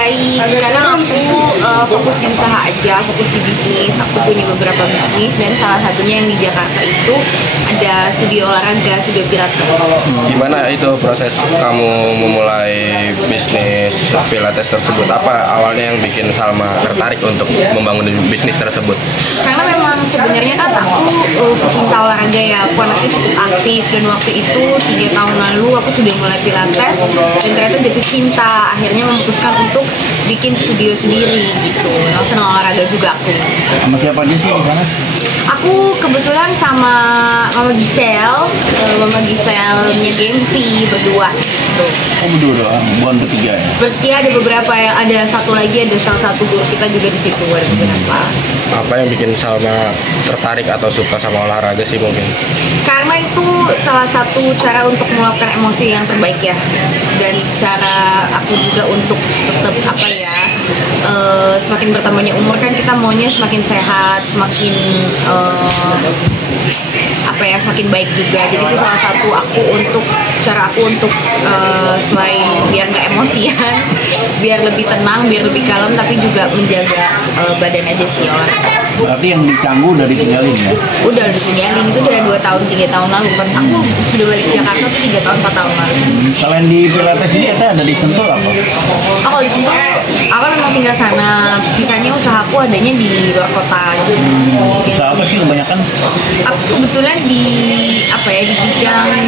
baik. Sekarang aku fokus di usaha aja, fokus di bisnis. Aku punya beberapa bisnis dan salah satunya yang di Jakarta itu ada studio olahraga, studio Pilates. Gimana itu proses kamu memulai bisnis Pilates tersebut? Apa awalnya yang bikin Salma tertarik untuk membangun bisnis tersebut? Karena memang sebenarnya kan aku pecinta olahraga ya, aku anaknya cukup aktif dan waktu itu 3 tahun lalu aku sudah mulai Pilates dan ternyata jatuh cinta, akhirnya memutuskan untuk bikin studio sendiri gitu. Nah, senang olahraga juga aku. Sama siapa aja sih di sana? Aku kebetulan sama Mama Giselle-nya Gempi berdua gitu. Oh berdua doang, bukan bertiga ya? Berarti ada beberapa yang ada satu lagi, ada salah satu guru kita juga di situ ada beberapa. Apa yang bikin Salma tertarik atau suka sama olahraga sih mungkin? Karena itu salah satu cara untuk meluapkan emosi yang terbaik ya, dan cara aku juga untuk tetap apa ya, semakin bertambahnya umur kan kita maunya semakin sehat, semakin apa ya, semakin baik juga. Jadi itu salah satu cara aku untuk selain biar nggak emosian, biar lebih tenang, biar lebih kalem, tapi juga menjaga badan aja sih olahraga. Berarti yang di Canggu udah ditinggalin ya? Udah ditinggalin, itu udah 2 tahun 3 tahun lalu kan. Aku sudah balik ke Jakarta tuh 3 tahun 4 tahun lalu. Selain di Pilates ini ada di Sentul apa? Kalau di Sentul, aku memang tinggal sana. Sisanya usahaku adanya di luar kota. Usaha apa sih kebanyakan? Aku kebetulan di apa ya, di bidang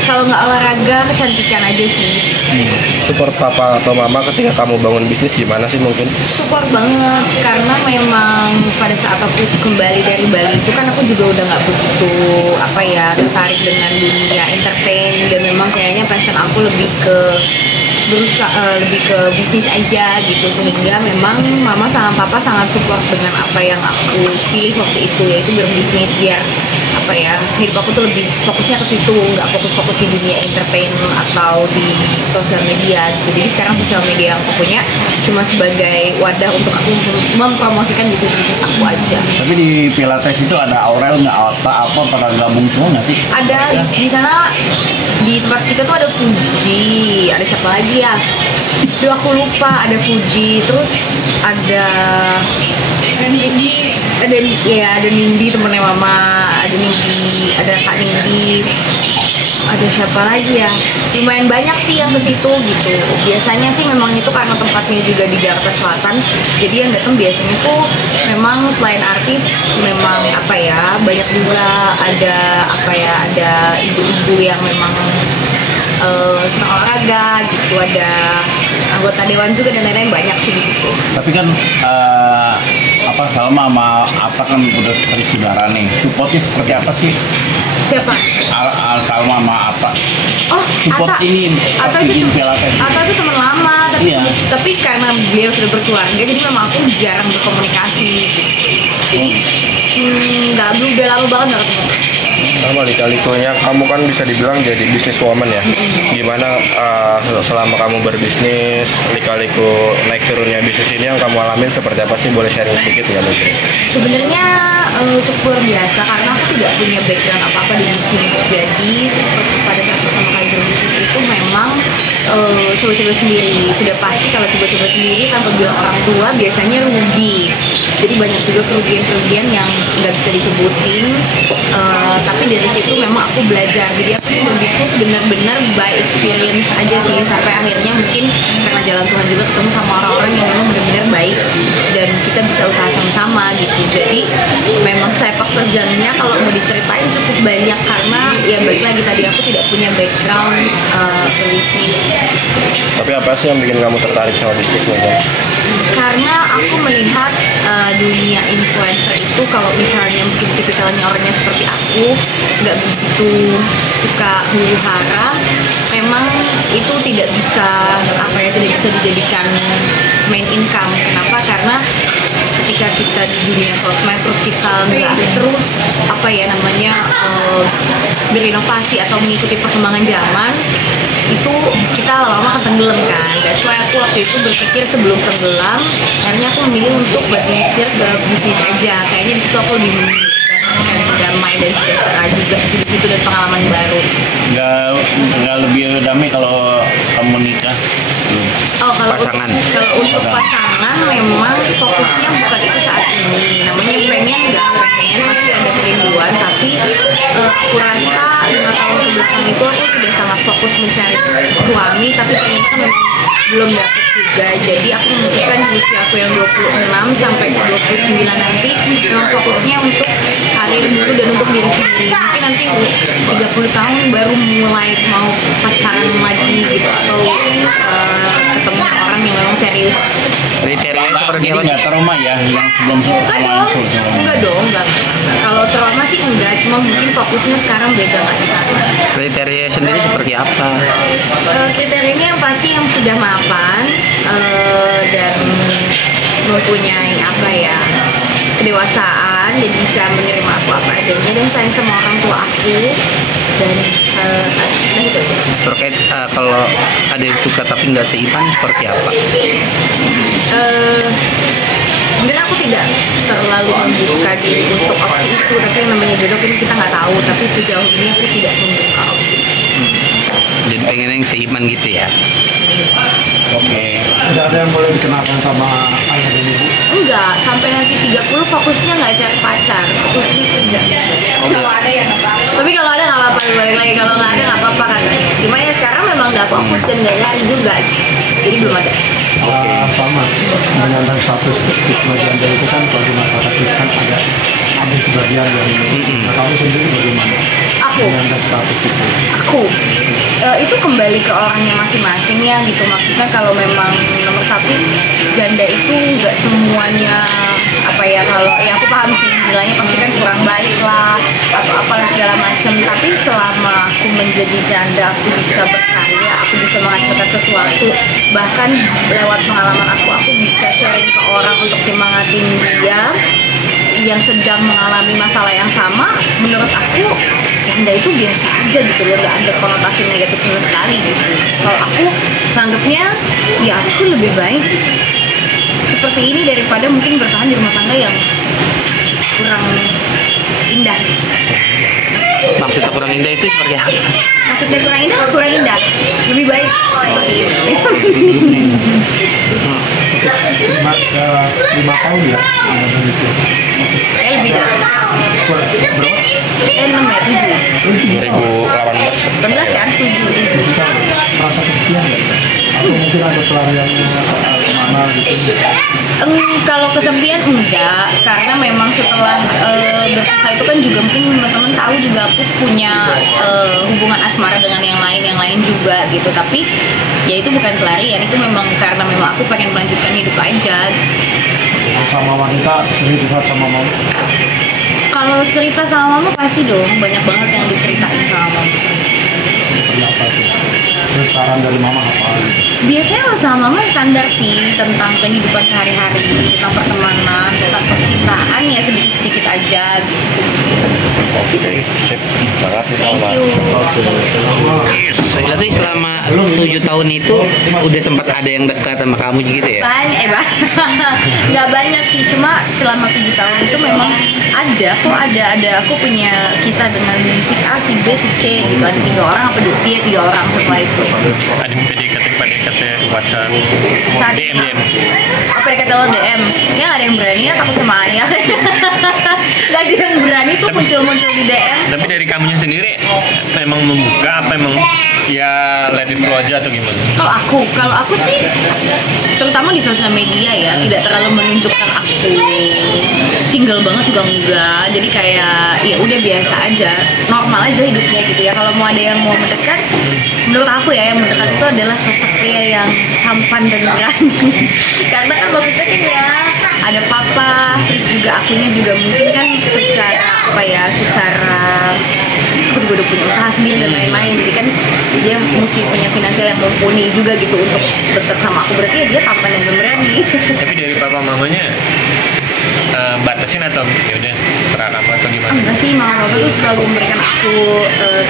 kalau nggak olahraga kecantikan aja sih. Support papa atau mama ketika kamu bangun bisnis gimana sih mungkin? Support banget, karena memang pada saat aku kembali dari Bali itu kan aku juga udah nggak begitu apa ya, tertarik dengan dunia entertain, dan memang kayaknya passion aku lebih ke lebih ke bisnis aja gitu, sehingga memang mama sama papa sangat support dengan apa yang aku pilih waktu itu, yaitu berbisnis, biar apa ya, hidup aku tuh lebih fokusnya ke situ, nggak fokus-fokus di dunia entertain atau di sosial media gitu. Jadi sekarang sosial media yang aku punya cuma sebagai wadah untuk aku mempromosikan bisnis aku aja. Tapi di Pilates itu ada Aurel nggak, Alta apa pada gabung semua nggak sih? Ada di sana, di tempat kita tuh ada Fuji, ada siapa lagi ya? Duh aku lupa, ada Fuji, terus ada Nindi, ada Nindi temennya mama, ada Nindi, ada Kak Nindi, ada siapa lagi ya? Lumayan banyak sih yang ke situ gitu. Biasanya sih memang itu karena tempatnya juga di Jakarta Selatan, jadi yang datang biasanya tuh memang selain artis, memang apa ya, banyak juga ada apa ya, ada ibu-ibu yang memang senang olahraga gitu, ada anggota dewan juga dan lain-lain, banyak sih di situ. Tapi kan apa Salma sama Atta kan udah dari saudara nih, supportnya seperti apa sih? Siapa? Salma sama Atta. Oh, Support Atta. ini Atta bikin itu Pilates. Atta itu teman lama, tapi Iya. tapi karena beliau sudah berkeluarga, jadi memang aku jarang berkomunikasi gitu. Jadi udah lama banget nggak ketemu. Sama lika-likunya kamu kan bisa dibilang jadi business woman ya. Gimana selama kamu berbisnis, lika-liku naik turunnya bisnis ini yang kamu alamin seperti apa sih? Boleh sharing sedikit nggak mungkin? Sebenarnya cukup luar biasa, karena aku tidak punya background apa-apa di bisnis. Jadi seperti pada saat pertama kali berbisnis itu memang coba-coba sendiri. Sudah pasti kalau coba-coba sendiri tanpa bilang orang tua biasanya rugi. Jadi banyak juga kerugian-kerugian yang nggak bisa disebutin. Tapi dari situ memang aku belajar. Jadi aku berbisnis benar-benar by experience aja sih, sampai akhirnya mungkin karena jalan Tuhan juga ketemu sama orang-orang yang memang benar-benar baik dan kita bisa usaha sama-sama gitu. Jadi memang sepak terjangnya kalau mau diceritain cukup banyak, karena ya balik lagi tadi aku tidak punya background berbisnis. Tapi apa sih yang bikin kamu tertarik sama bisnis mungkin? Karena aku melihat dunia influencer itu, kalau misalnya mungkin tipikalnya orangnya seperti aku, nggak begitu suka huru hara, memang itu tidak bisa tidak bisa dijadikan main income. Kenapa? Karena ketika kita di dunia sosmed terus kita nggak terus berinovasi atau mengikuti perkembangan zaman, itu kita lama-lama akan tenggelam kan. That's why aku waktu itu berpikir sebelum tenggelam, akhirnya aku memilih untuk berpikir ke bisnis aja. Kayaknya di situ aku lebih memikirkan damai dan sejahtera juga di situ dan pengalaman baru. Nggak lebih damai kalau kamu nikah? Oh, kalau Pasangan. kalau untuk pasangan memang fokusnya bukan itu saat ini. Namanya pengen nggak pengen pasti ada kerinduan, tapi aku rasa 5 tahun ke belakang itu aku sudah sangat fokus mencari suami, tapi ternyata memang belum dapet juga. Jadi aku memutuskan di usia aku yang 26 sampai 29 nanti memang fokusnya untuk karir dulu dan untuk diri sendiri. Mungkin nanti 30 tahun baru mulai mau pacaran lagi gitu, atau ketemu orang yang memang serius. Kriteria seperti Jadi apa sih? nggak trauma ya yang sebelum Enggak dong, enggak. Kalau trauma sih enggak, cuma mungkin fokusnya sekarang beda nggak di sana. Kriteria sendiri seperti apa? Kriterianya yang pasti yang sudah mapan dan mempunyai apa ya, kedewasaan dan bisa menerima aku apa adanya dan sayang sama orang tua aku dan nah gitu. Terkait kalau ada yang suka tapi nggak seiman seperti apa? Sebenarnya aku tidak terlalu membuka diri untuk opsi itu, tapi yang namanya jodoh kan kita nggak tahu, tapi sejauh ini aku tidak membuka opsi. Jadi pengen yang seiman gitu ya? Oke. Tidak ada yang boleh dikenakan sama ayah dan ibu. Enggak, sampai nanti 30 fokusnya nggak cari pacar, fokusnya kerja. Kalau ada ya nggak apa-apa. Tapi kalau ada nggak apa-apa, balik lagi kalau nggak ada nggak apa-apa katanya. Cuma ya sekarang memang nggak fokus dan nggak nyari juga, jadi belum ada. Sama menyandang status stigma janda itu kan kalau di masyarakat kita kan ada sebagian yang nah, kamu sendiri bagaimana Aku, menyandang status itu? itu kembali ke orangnya masing-masing ya gitu. Maksudnya kalau memang nomor satu janda itu nggak semuanya apa ya, kalau ya aku paham sih nilainya pasti kan kurang baik lah atau apalah segala macam, tapi selama aku menjadi janda aku bisa berkarya, aku bisa menghasilkan sesuatu, bahkan lewat pengalaman aku bisa sharing ke orang untuk nyemangatin dia yang sedang mengalami masalah yang sama. Menurut aku janda itu biasa aja gitu loh, nggak ada konotasi negatif sama sekali gitu. Kalau aku nganggapnya ya aku lebih baik seperti ini daripada mungkin bertahan di rumah tangga yang kurang indah. Maksudnya kurang indah itu seperti apa? Maksudnya kurang indah, kurang indah. Lebih baik seperti itu. 5 tahun ya menyandang itu. Lebih dah. Berapa? 6 ya, 7. 2018. 18 kan, 7. Bisa merasa kesepian nggak? Atau mungkin ada pelariannya kemana gitu? Kalau kesepian enggak, karena memang setelah berpisah itu kan juga mungkin teman-teman tahu juga aku punya hubungan asmara dengan yang lain juga gitu. Tapi ya itu bukan pelarian, itu memang karena memang aku pengen melanjutkan hidup aja. Sama wanita sering curhat sama mama. Kalau cerita sama mama pasti dong, banyak banget yang diceritain sama mama. Seperti apa tuh? Terus saran dari mama apa gitu? Biasanya kalau sama mama standar sih, tentang kehidupan sehari-hari, tentang pertemanan, tentang percintaan ya sedikit-sedikit aja gitu. Oke, sip. Makasih Thank Salma. you. Berarti selama 7 tahun itu udah sempat ada yang dekat sama kamu gitu ya? Nggak banyak sih, cuma selama 7 tahun itu memang ada aku punya kisah dengan si A, si B, si C gitu. Ada 3 orang apa 3 orang setelah itu. Ada PDKT WhatsApp, Saat DM. apa dikata lo DM? Ya nggak ada yang berani ya, takut sama ayah. Nggak ada yang berani tuh muncul di DM. Tapi dari kamunya sendiri memang membuka apa emang ya let it flow aja atau gimana? Kalau aku sih terutama di sosial media ya, tidak terlalu menunjukkan aku single banget juga enggak. Jadi kayak ya udah biasa aja, normal aja hidupnya gitu ya. Kalau mau ada yang mau mendekat, menurut aku ya yang mendekat itu adalah sosok pria yang tampan dan berani. Karena kan maksudnya kan ya ada papa, terus juga akunya juga mungkin kan secara aku juga udah punya usaha sendiri dan lain-lain, jadi kan dia mesti punya finansial yang mumpuni juga gitu untuk deket sama aku. Berarti ya dia tampan dan berani. Tapi dari papa mamanya batasin atau ya udah serah kamu atau gimana? Enggak sih, mama papa tuh selalu memberikan aku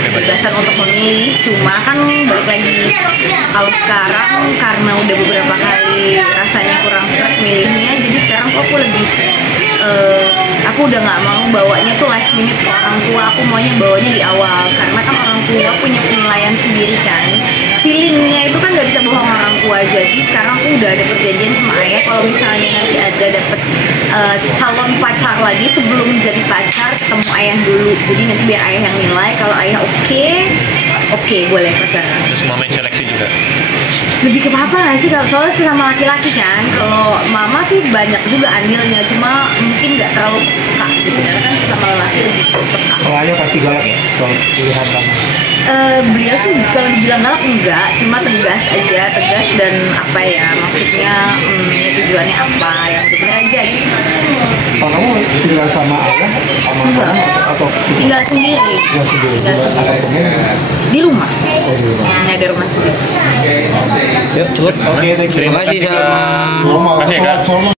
kebebasan untuk memilih. Cuma kan balik lagi, kalau sekarang karena udah beberapa kali rasanya kurang seret milihnya, jadi sekarang kok aku lebih aku udah nggak mau bawanya tuh last minute ke orang tua, aku maunya bawanya di awal karena kan orang tua punya penilaian sendiri kan, feelingnya itu kan nggak bisa bohong orang tua. Jadi sekarang aku udah ada perjanjian sama ayah kalau misalnya nanti ada dapet calon pacar lagi sebelum jadi pacar ketemu ayah dulu, jadi nanti biar ayah yang nilai, kalau ayah oke boleh pacaran. Terus mama yang seleksi juga. Lebih ke papa nggak sih, kalau soalnya sama laki-laki kan, kalau mama sih banyak juga andilnya, cuma mungkin nggak terlalu peka gitu karena kan sama laki lebih peka. Kalau ayah pasti galak ya soal pilihan kamu. Beliau sih kalau dibilang galak enggak, cuma tegas aja, tegas dan apa ya maksudnya tujuannya apa yang benar aja gitu. Kalau kamu tinggal sama ayah, sama Enggak. kamu atau Tinggal sendiri. tinggal sendiri? Tinggal Di sendiri. apartemen? Di rumah. Oh, di rumah. Ada rumah sendiri. Yuk, cukup. Oke, thank you. Terima kasih, Sam. Kasih ya, Kak.